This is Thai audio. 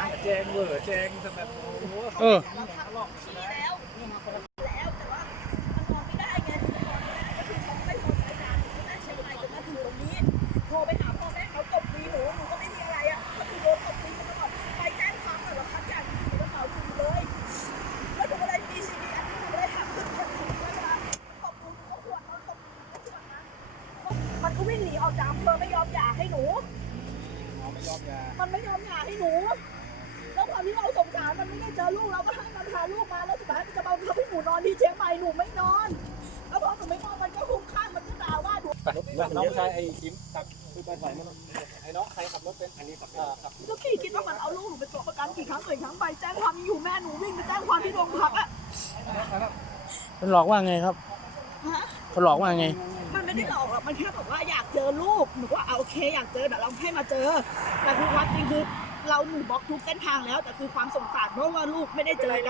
มาแจงเวอร์แจงสำหรับโอ้โหเออเราทำชี้แล้วแล้วแต่ว่ามันนอนไม่ได้ไงมันนอนไม่ได้ก็คือเขาไม่พอใจกันไม่ได้ใช้ไมจนมาถึงตรงนี้โทรไปหาพ่อแม่เขาตบตีหนูหนูก็ไม่มีอะไรอะก็คือโดนตบตีมาตลอดไปแจ้งความเหรอครับอย่างที่หนูกระเป๋าอยู่เลยแล้วหนูอะไรมีซีดีอันนี้หนูเลยทำทุกคนถึงเวลาตบหนูหนูก็ขวดนอนตบหนูก็ขวดนะมันก็วิ่งหนีออกจากอำเภอไม่ยอมหย่าให้หนูไม่ยอมยามันไม่ยอมหย่าให้หนู แล้วความที่เราสงสารมันไม่ได้เจอลูกเราก็ให้มันพาลูกมาแล้วสุดท้ายมันจะมาทำให้หนูนอนที่เชียงใหม่หนูไม่นอน แล้วพอหนูไม่นอนมันก็คุ้มข้างมันก็ด่าว่าหนูน้องชายไอ้ยิ้มขับคือไปถอยมันไอ้น้องใครขับรถเป็นอันนี้ขับขับก็พี่คิดว่ามันเอาลูกหนูเป็นตัวประกันกี่ครั้งกี่ครั้งไปแจ้งความอยู่แม่หนูวิ่งไปแจ้งความที่โรงพักอะมันหลอกว่าไงครับฮะเขาหลอกว่าไงมันไม่ได้หลอกหรอกมันแค่บอกว่าอยากเจอลูกหนูก็เอาโอเคอยากเจอเดี๋ยวเราให้มาเจอ แต่คือความจริงคือ เราหนูบล็อกทุกเส้นทางแล้วแต่คือความสงสารเพราะว่าลูกไม่ได้เจอกัน